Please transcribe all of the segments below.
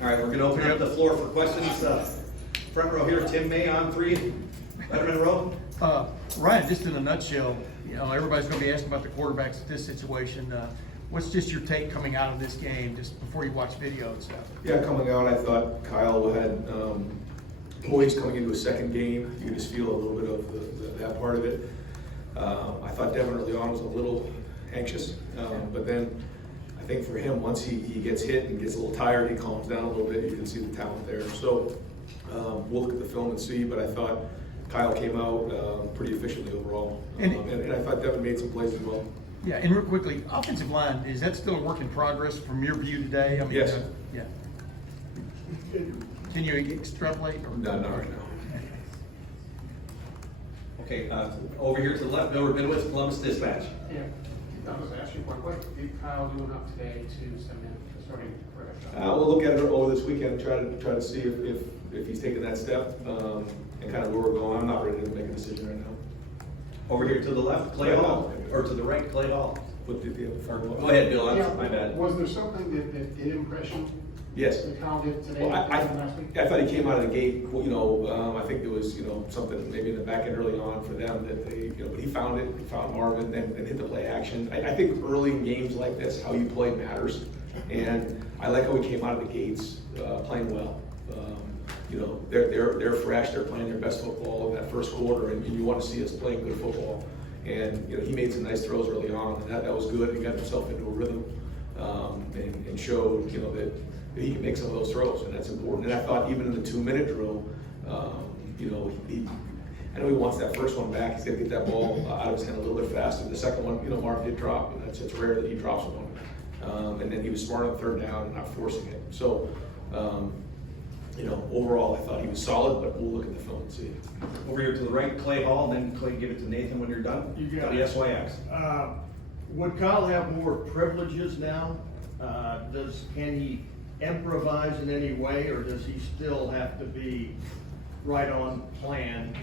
All right, we're going to open up the floor for questions. Front row here, Tim May on 3, Letterman row. Ryan, just in a nutshell, everybody's going to be asking about the quarterbacks at this situation. What's just your take coming out of this game, just before you watch video and stuff? Yeah, coming out, I thought Kyle had poise coming into a second game. You could just feel a little bit of that part of it. I thought Devin early on was a little anxious, but then I think for him, once he gets hit and gets a little tired, he calms down a little bit. You can see the talent there. So we'll look at the film and see, but I thought Kyle came out pretty efficiently overall. And I thought Devin made some plays as well. Yeah, and real quickly, offensive line, is that still a work in progress from your view today? I mean, Yes. Yeah. Can you extrapolate? Or? No, not right now. Okay, over here to the left, Millward Midwest, Columbus Dispatch. Yeah, I was asking what did Kyle do enough today to cement the starting quarterback? We'll look at it over this weekend and try to see if he's taken that step and kind of where we're going. I'm not ready to make a decision right now. Over here to the left, Clay Hall, or to the right, Clay Hall. What did the Go ahead, Bill, Yeah, my bad. Was there something that did impression Yes. that Kyle did today? Well, last week? I thought he came out of the gate. I think there was something maybe in the back end early on for them that they but he found it. He found Marvin, then hit the play action. I think early in games like this, how you play matters, and I like how he came out of the gates playing well. They're fresh. They're playing their best football in that first quarter, and you want to see us playing good football. And he made some nice throws early on, and that was good. He got himself into a rhythm and showed that he can make some of those throws, and that's important. And I thought even in the 2-minute drill, I know he wants that first one back. He's got to get that ball out of his hand a little bit faster. The second one, Marv did drop, and it's rare that he drops one. And then he was smart on third down and not forcing it. So, overall, I thought he was solid, but we'll look at the film and see. Over here to the right, Clay Hall, then Clay, give it to Nathan when you're done. You got the it. SYX. Would Kyle have more privileges now? Can he improvise in any way, or does he still have to be right on plan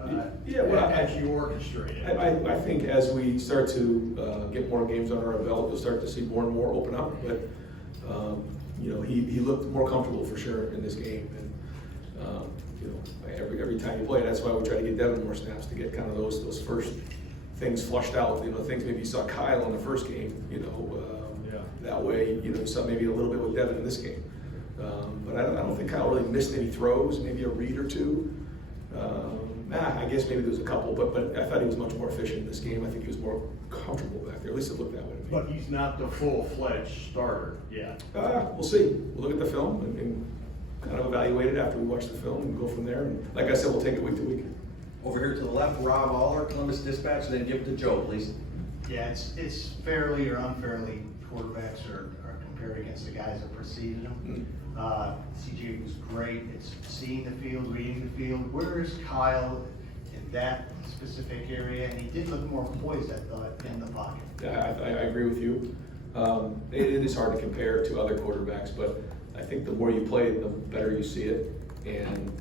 as you orchestrate it? I think as we start to get more games under our belt, we'll start to see more and more open up. But he looked more comfortable for sure in this game, and every time you play, that's why we try to get Devin more snaps to get kind of those first things flushed out. Things maybe you saw Kyle in the first game. That way, you saw maybe a little bit with Devin in this game. But I don't think Kyle really missed any throws, maybe a read or two. I guess maybe there was a couple, but I thought he was much more efficient in this game. I think he was more comfortable back there. At least it looked that way to me. But he's not the full-fledged starter yet. We'll see. We'll look at the film and kind of evaluate it after we watch the film and go from there. And like I said, we'll take it week to week. Over here to the left, Rob Aller, Columbus Dispatch, then give it to Joe, please. Yeah, it's fairly or unfairly quarterbacks are compared against the guys that preceded him. CJ was great. It's seeing the field, reading the field. Where is Kyle in that specific area? And he did look more poised, I thought, in the pocket. Yeah, I agree with you. It is hard to compare to other quarterbacks, but I think the more you play, the better you see it. And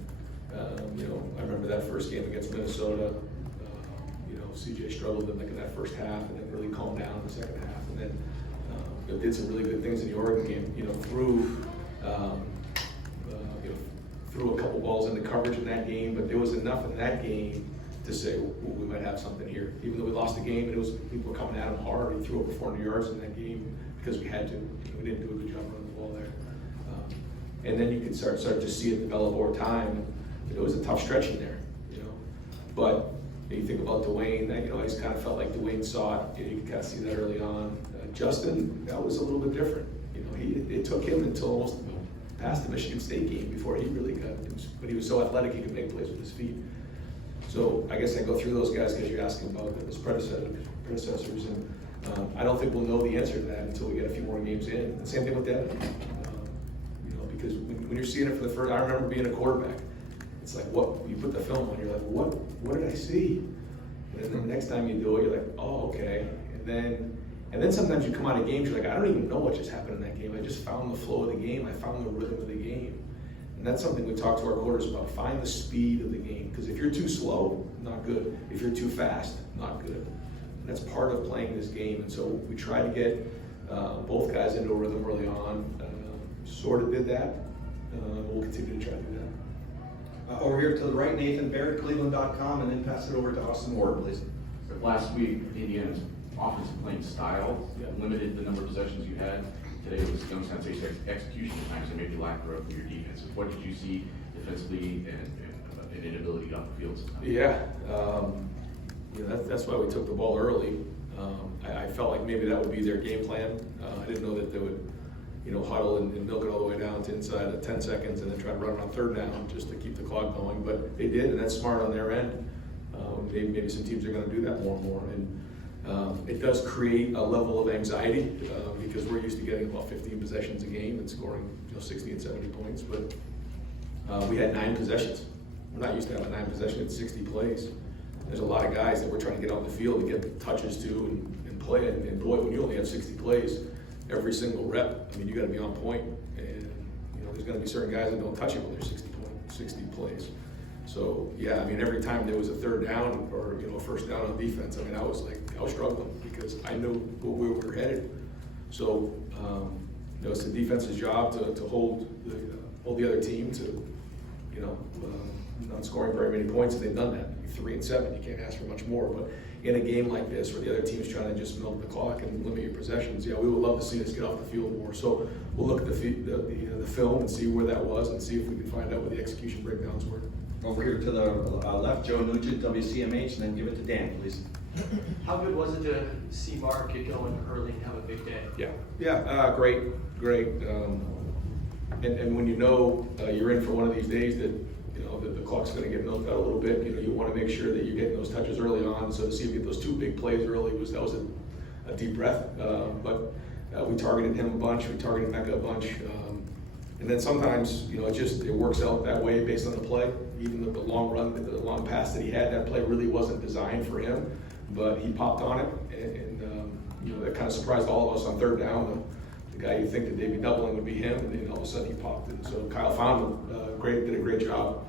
I remember that first game against Minnesota. CJ struggled in that first half, and then really calmed down in the second half, and then did some really good things in the Oregon game. Threw a couple balls into coverage in that game, but there was enough in that game to say we might have something here. Even though we lost the game, and people were coming at him hard. He threw over 400 yards in that game because we had to. We didn't do a good job running the ball there. And then you could start to see it develop over time. It was a tough stretch in there, But you think about Dwayne. I just kind of felt like Dwayne saw it. You could kind of see that early on. Justin, that was a little bit different. It took him until almost past the Michigan State game before he really got it. But he was so athletic he could make plays with his feet. So I guess I go through those guys because you're asking about his predecessors, and I don't think we'll know the answer to that until we get a few more games in. And same thing with Devin. Because when you're seeing it for the first, I remember being a quarterback. It's like you put the film on, you're like, what did I see? And then the next time you do it, you're like, oh, okay. And then sometimes you come out of games, you're like, I don't even know what just happened in that game. I just found the flow of the game. I found the rhythm of the game. And that's something we talk to our quarters about. Find the speed of the game. Because if you're too slow, not good. If you're too fast, not good. And that's part of playing this game. And so we try to get both guys into a rhythm early on. So sort of did that. We'll continue to try to do that. Over here to the right, Nathan Barrett, Cleveland.com, and then pass it over to Austin Ward, please. Last week, Indiana's offensive playing style limited the number of possessions you had. Today it was Youngstown's execution at times, and maybe lack of your defense. What did you see defensively and inability to get off the field sometimes? Yeah, that's why we took the ball early. I felt like maybe that would be their game plan. I didn't know that they would, huddle and milk it all the way down to inside of 10 seconds and then try to run it on third down just to keep the clock going. But they did, and that's smart on their end. Maybe some teams are going to do that more and more. And it does create a level of anxiety because we're used to getting about 15 possessions a game and scoring 60 and 70 points. But we had 9 possessions. We're not used to having 9 possessions in 60 plays. There's a lot of guys that we're trying to get out in the field and get touches to and play. And boy, when you only have 60 plays, every single rep, I mean, you got to be on point. And there's going to be certain guys that don't touch it when they're 60 plays. So yeah, I mean, every time there was a third down or a first down on defense, I mean, I was struggling because I knew where we were headed. So it's the defense's job to hold the other team to not scoring very many points, and they've done that. 3 and 7, you can't ask for much more. But in a game like this, where the other team's trying to just milk the clock and limit your possessions, we would love to see us get off the field more. So we'll look at the film and see where that was, and see if we can find out what the execution breakdowns were. Over here to the left, Joe Nugent, WCMH, and then give it to Dan, please. How good was it to see Mark get going early and have a big day? Yeah, great. And when you're in for one of these days that the clock's going to get milked out a little bit, you want to make sure that you're getting those touches early on. So to see him get those 2 big plays early was a deep breath. But we targeted him a bunch, we targeted Mecca a bunch, and then sometimes it works out that way based on the play. Even the long run, the long pass that he had, that play really wasn't designed for him, but he popped on it, and that kind of surprised all of us on third down. The guy you think that they'd be doubling would be him, and then all of a sudden he popped it. So Kyle found him, did a great job.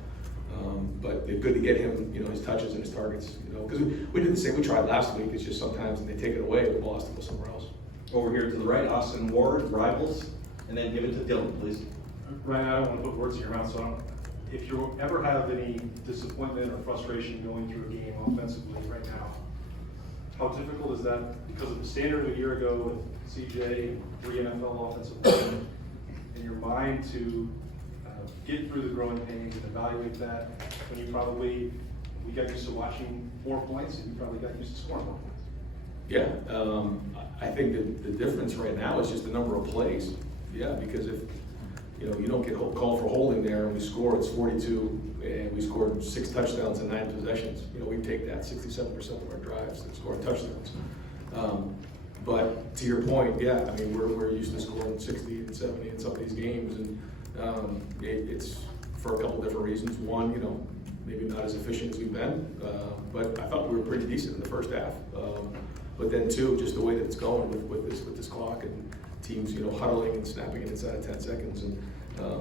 But it's good to get him, his touches and his targets, because we did the same. We tried last week. It's just sometimes when they take it away, the ball has to go somewhere else. Over here to the right, Austin Ward, Rivals, and then give it to Dylan, please. Ryan, I don't want to put words in your mouth, so if you ever have any disappointment or frustration going through a game offensively right now, how difficult is that because of the standard of a year ago with CJ, 3 NFL offensive linemen, in your mind to get through the growing pains and evaluate that when we got used to watching more points and you probably got used to scoring more points? Yeah, I think that the difference right now is just the number of plays. Yeah, because if you don't get called for holding there and we score, it's 42, and we scored 6 touchdowns in 9 possessions. We take that 67% of our drives and scoring touchdowns. But to your point, yeah, I mean, we're used to scoring 60 and 70 in some of these games, and it's for a couple different reasons. One, maybe not as efficient as we've been, but I thought we were pretty decent in the first half. But then 2, just the way that it's going with this clock and teams, huddling and snapping it inside of 10 seconds, and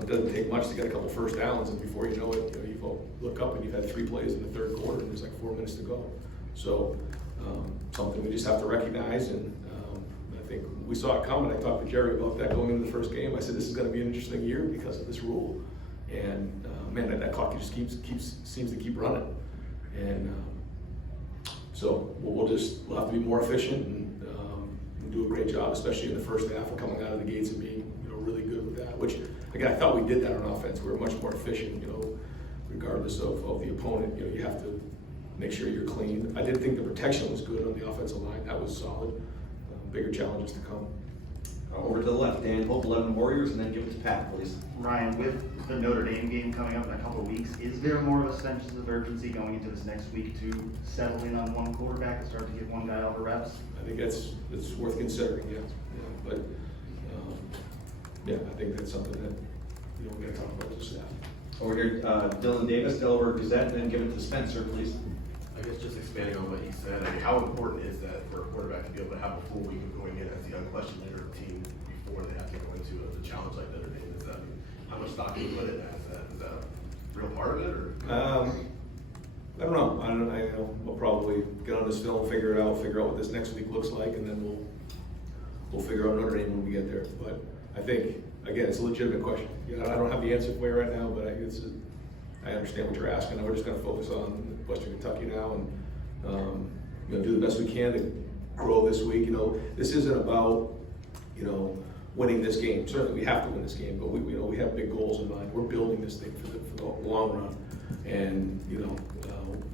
it doesn't take much to get a couple first downs, and before you know it, you look up and you've had 3 plays in the third quarter, and there's like 4 minutes to go. So something we just have to recognize, and I think we saw it coming. I talked to Jerry about that going into the first game. I said this is going to be an interesting year because of this rule, and man, that clock just seems to keep running, and so we'll have to be more efficient and do a great job, especially in the first half of coming out of the gates and being really good with that. Which again, I thought we did that on offense. We were much more efficient, regardless of the opponent. You have to make sure you're clean. I did think the protection was good on the offensive line. That was solid. Bigger challenges to come. Over to the left, Dan Hope, 11 Warriors, and then give it to Pat, please. Ryan, with the Notre Dame game coming up in a couple of weeks, is there more of a sense of urgency going into this next week to settle in on one quarterback and start to get one guy all the reps? I think that's worth considering, yeah. But I think that's something that we're going to talk about with the staff. Over here, Dylan Davis, Delaware Gazette, and then give it to Spencer, please. I guess just expanding on what he said, I mean, how important is that for a quarterback to be able to have a full week of going in as the unquestioned leader of the team before they have to go into a challenge like Notre Dame? Is that, how much stock do you put in that? Is that a real part of it, or? I don't know. We'll probably get on this film, figure out what this next week looks like, and then we'll figure out Notre Dame when we get there. But I think again, it's a legitimate question. You know, I don't have the answer for you right now, but I understand what you're asking, and we're just gonna focus on Western Kentucky now and, you know, do the best we can to grow this week. You know, this isn't about, you know, winning this game. Certainly we have to win this game, but we, you know, we have big goals in mind. We're building this thing for the long run. And, you know,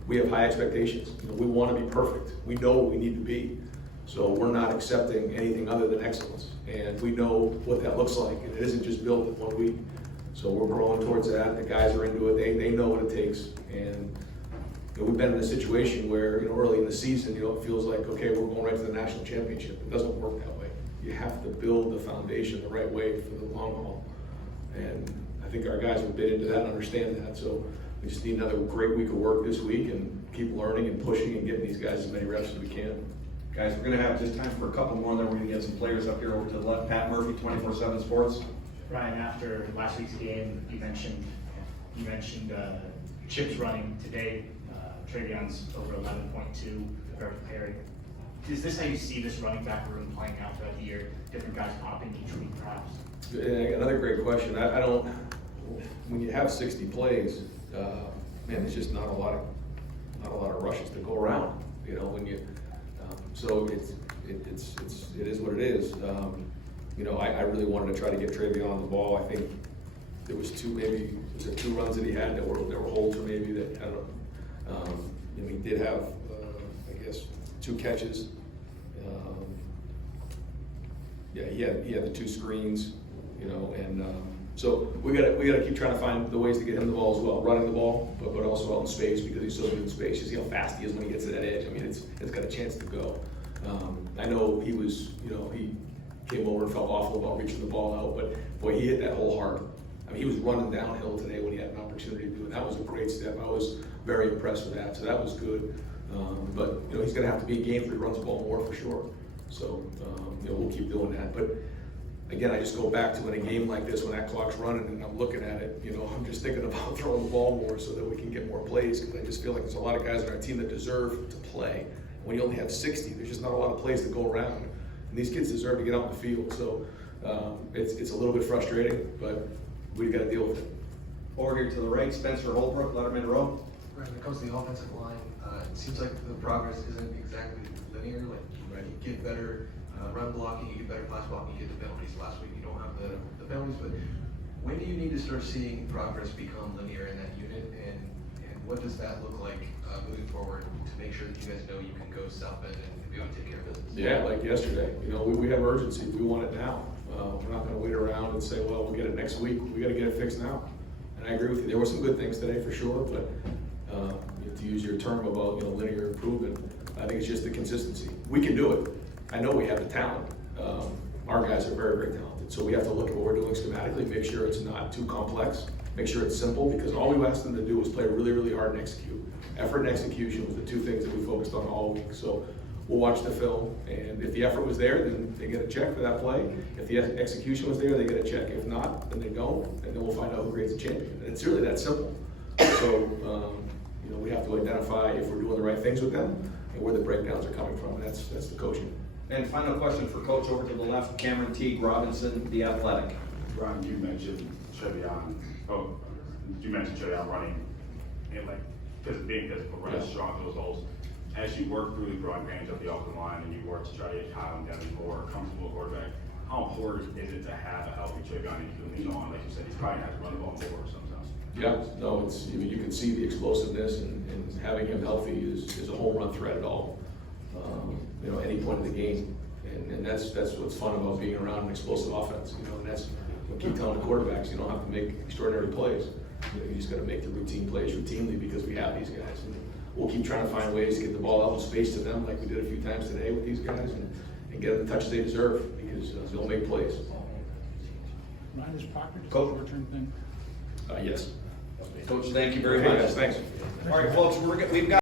we have high expectations. You know, we want to be perfect. We know what we need to be. So we're not accepting anything other than excellence. And we know what that looks like. And it isn't just built in 1 week. So we're growing towards that. The guys are into it. They know what it takes. And you know, we've been in a situation where, you know, early in the season, you know, it feels like, okay, we're going right to the national championship. It doesn't work that way. You have to build the foundation the right way for the long haul. And I think our guys have been into that and understand that. So we just need another great week of work this week and keep learning and pushing and getting these guys as many reps as we can. Guys, we're gonna have just time for a couple more, then we're gonna get some players up here over to the left. Pat Murphy, 24/7 Sports. Ryan, after last week's game, you mentioned chips running today. Trayvion's over 11.2 compared to Perry. Is this how you see this running back room playing out throughout the year? Different guys popping each week, perhaps? Yeah, another great question. I don't. When you have 60 plays, man, it's just not a lot of rushes to go around. You know, when you. So it is what it is. You know, I really wanted to try to get Trayvion on the ball. I think there was two runs that he had that were holds, or maybe that, I don't know. And he did have, I guess, 2 catches. Yeah, he had the 2 screens, you know, and so we gotta keep trying to find the ways to get him the ball as well, running the ball, but also out in space, because he's so good in space. You see how fast he is when he gets to that edge. I mean, it's got a chance to go. I know he was, you know, he came over and felt awful about reaching the ball out, but boy, he hit that hole hard. I mean, he was running downhill today when he had an opportunity to do it. That was a great step. I was very impressed with that, so that was good. But you know, he's going to have to be in games where he runs the ball more for sure. So you know, we'll keep doing that. But again, I just go back to in a game like this when that clock's running and I'm looking at it. You know, I'm just thinking about throwing the ball more so that we can get more plays, because I just feel like there's a lot of guys on our team that deserve to play. When you only have 60, there's just not a lot of plays to go around, and these kids deserve to get out in the field. So it's a little bit frustrating, but we got to deal with it. Over here to the right, Spencer Holbrook, Letterman Row. Right, when it comes to the offensive line, it seems like the progress isn't exactly linear. Like you get better run blocking, you get better pass blocking, you get the penalties. Last week you don't have the penalties, but when do you need to start seeing progress become linear in that unit, and what does that look like moving forward to make sure that you guys know you can go South Bend and be able to take care of business? Yeah, like yesterday, you know, we have urgency. We want it now. We're not going to wait around and say, well, we'll get it next week. We got to get it fixed now. And I agree with you. There were some good things today for sure, but to use your term about, you know, linear improvement, I think it's just the consistency. We can do it. I know we have the talent. Our guys are very, very talented. So we have to look at what we're doing schematically, make sure it's not too complex, make sure it's simple, because all we asked them to do was play really, really hard and execute. Effort and execution was the 2 things that we focused on all week. So we'll watch the film, and if the effort was there, then they get a check for that play. If the execution was there, they get a check. If not, then they don't, and then we'll find out who grades the champion. And it's really that simple. So, you know, we have to identify if we're doing the right things with them and where the breakdowns are coming from, and that's the coaching. And final question for Coach over to the left, Cameron Teague Robinson, The Athletic. Ron, you mentioned Trayvion running, and like, being physical, running strong through those holes. As you work through the growing pains of the offensive line and you work to try to get Kyle and Devin more comfortable quarterback, how important is it to have a healthy Trayvion that you can lean on? Like you said, he's probably going to have to run the ball more sometimes. Yeah, no, it's, you can see the explosiveness, and having him healthy is a home run threat at all. You know, any point of the game, and that's what's fun about being around an explosive offense. You know, and that's what I keep telling the quarterbacks. You don't have to make extraordinary plays. You just got to make the routine plays routinely, because we have these guys. And we'll keep trying to find ways to get the ball out in space to them, like we did a few times today with these guys, and get them the touch they deserve, because they'll make plays. Ryan, is Proctor just Coach. a return thing? Yes. Coach, thank you very Okay, much. guys, thanks. All right, folks, we've got